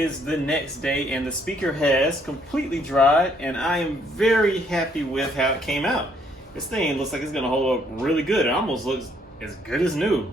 is the next day and the speaker has completely dried, and I am very happy with how it came out. This thing looks like it's gonna hold up really good. It almost looks as good as new.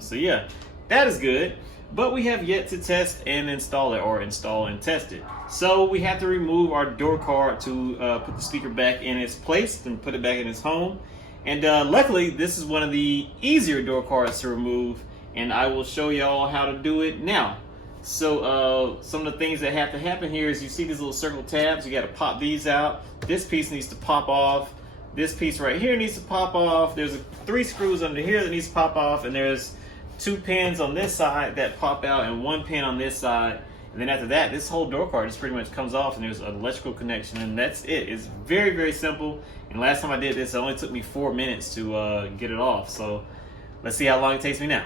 So yeah, that is good. But we have yet to test and install it, or install and test it. So we have to remove our door card to put the speaker back in its place and put it back in its home. And luckily, this is one of the easier door cards to remove, and I will show y'all how to do it now. So some of the things that have to happen here is you see these little circle tabs. You got to pop these out. This piece needs to pop off. This piece right here needs to pop off. There's 3 screws under here that needs to pop off, and there's 2 pins on this side that pop out and 1 pin on this side. And then after that, this whole door card just pretty much comes off, and there's an electrical connection, and that's it. It's very, very simple. And last time I did this, it only took me 4 minutes to get it off. So let's see how long it takes me now.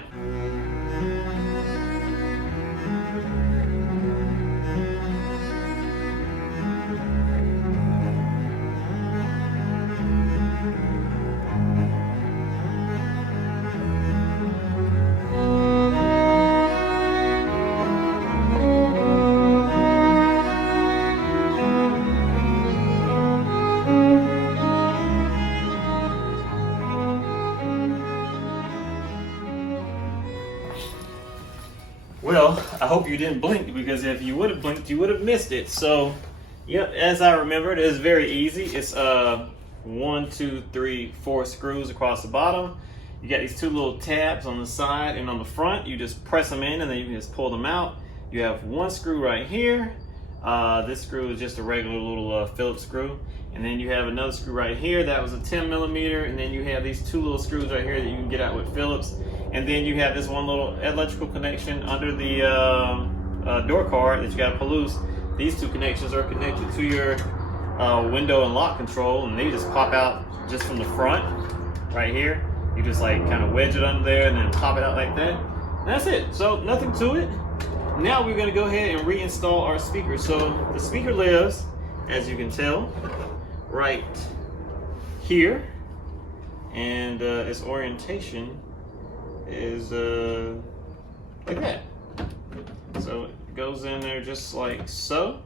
Well, I hope you didn't blink, because if you would have blinked, you would have missed it. So, yep, as I remember, it is very easy. It's 1, 2, 3, 4 screws across the bottom. You got these 2 little tabs on the side and on the front. You just press them in, and then you can just pull them out. You have 1 screw right here. This screw is just a regular little Phillips screw. And then you have another screw right here. That was a 10 millimeter. And then you have these 2 little screws right here that you can get out with Phillips. And then you have this one little electrical connection under the door card that you got to pull loose. These 2 connections are connected to your window and lock control, and they just pop out just from the front right here. You just like kind of wedge it under there and then pop it out like that. And that's it. So nothing to it. Now we're going to go ahead and reinstall our speaker. So the speaker lives, as you can tell, right here, and its orientation is like that. So it goes in there just like so,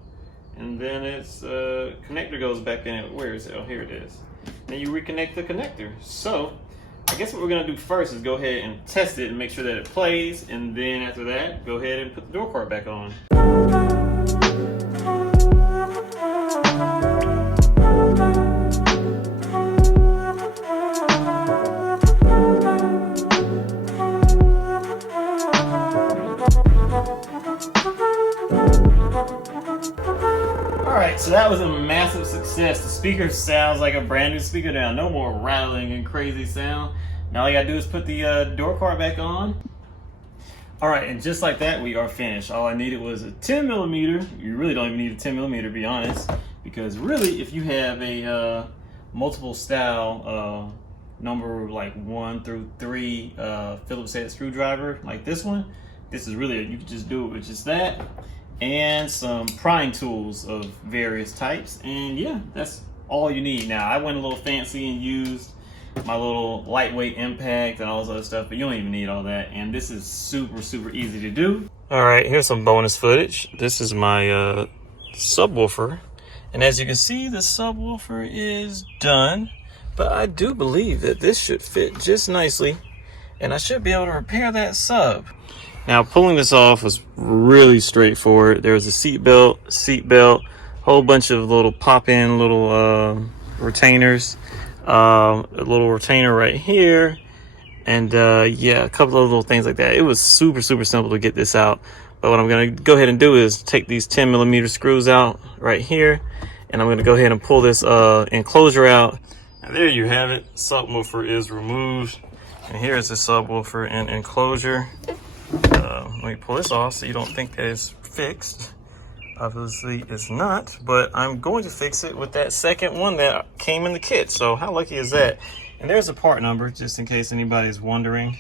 and then its connector goes back in it. Where is it? Oh, here it is. Then you reconnect the connector. So I guess what we're gonna do first is go ahead and test it and make sure that it plays, and then after that, go ahead and put the door card back on. Alright, so that was a massive success. The speaker sounds like a brand new speaker now. No more rattling and crazy sound. Now all you gotta do is put the door card back on. Alright, and just like that, we are finished. All I needed was a 10 millimeter. You really don't even need a 10 millimeter, to be honest, because really, if you have a multiple style number like 1 through 3 Phillips head screwdriver like this one, this is really, you can just do it with just that and some prying tools of various types, and yeah, that's all you need. Now I went a little fancy and used my little lightweight impact and all this other stuff, but you don't even need all that, and this is super easy to do. All right, here's some bonus footage. This is my subwoofer, and as you can see, the subwoofer is done, but I do believe that this should fit just nicely, and I should be able to repair that sub. Now, pulling this off was really straightforward. There was a seat belt, whole bunch of little pop-in little retainers, a little retainer right here, and yeah, a couple of little things like that. It was super simple to get this out. But what I'm gonna go ahead and do is take these 10 millimeter screws out right here, and I'm gonna go ahead and pull this enclosure out. And there you have it. Subwoofer is removed, and here's the subwoofer and enclosure. Let me pull this off so you don't think that it's fixed. Obviously it's not, but I'm going to fix it with that second one that came in the kit. So how lucky is that? And there's a part number, just in case anybody's wondering,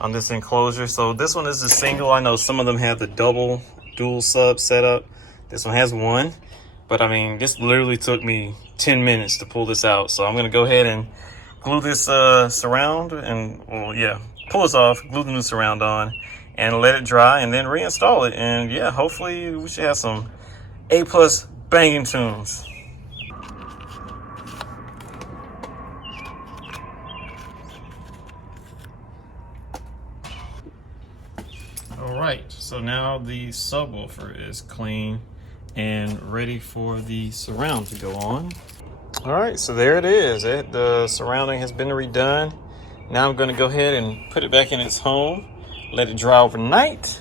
on this enclosure. So this one is a single. I know some of them have the dual sub setup. This one has 1, but I mean, this literally took me 10 minutes to pull this out. So I'm gonna go ahead and glue this surround, and well, yeah, pull this off, glue the new surround on, and let it dry and then reinstall it. And yeah, hopefully we should have some A+ banging tunes. All right, so now the subwoofer is clean and ready for the surround to go on. All right, so there it is. The surrounding has been redone. Now I'm going to go ahead and put it back in its home, let it dry overnight.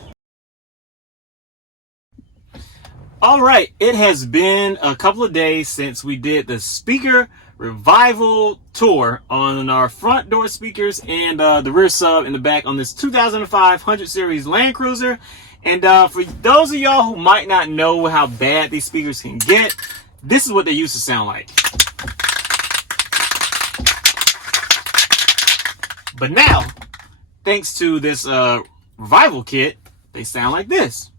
All right, it has been a couple of days since we did the speaker revival tour on our front door speakers and the rear sub in the back on this 2005 100 Series Land Cruiser. And for those of y'all who might not know how bad these speakers can get, this is what they used to sound like. But now, thanks to this revival kit, they sound like this.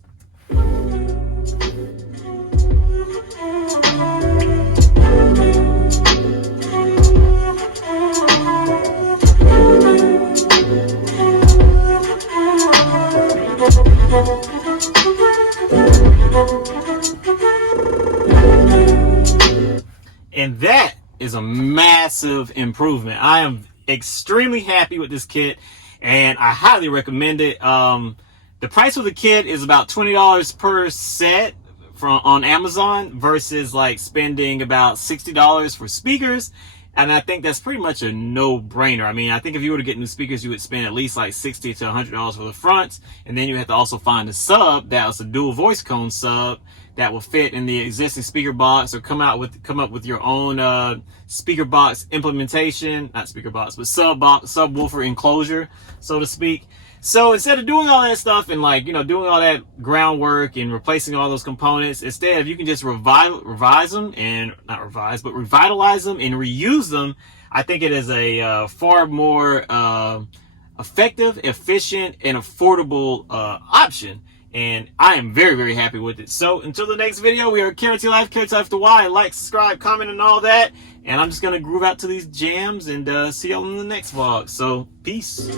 And that is a massive improvement. I am extremely happy with this kit, and I highly recommend it. The price of the kit is about $20 per set on Amazon versus like spending about $60 for speakers. And I think that's pretty much a no-brainer. I mean, I think if you were to get new speakers, you would spend at least like $60 to $100 for the front. And then you have to also find a sub that was a dual voice cone sub that will fit in the existing speaker box, or come up with your own speaker box implementation, not speaker box, but subwoofer enclosure, so to speak. So instead of doing all that stuff and doing all that groundwork and replacing all those components, instead, if you can just revitalize them and reuse them, I think it is a far more effective, efficient, and affordable option. And I am very, very happy with it. So until the next video, we are KRT LYFE, KRT LYFE to Y. Like, subscribe, comment, and all that. And I'm just going to groove out to these jams and see y'all in the next vlog. So peace.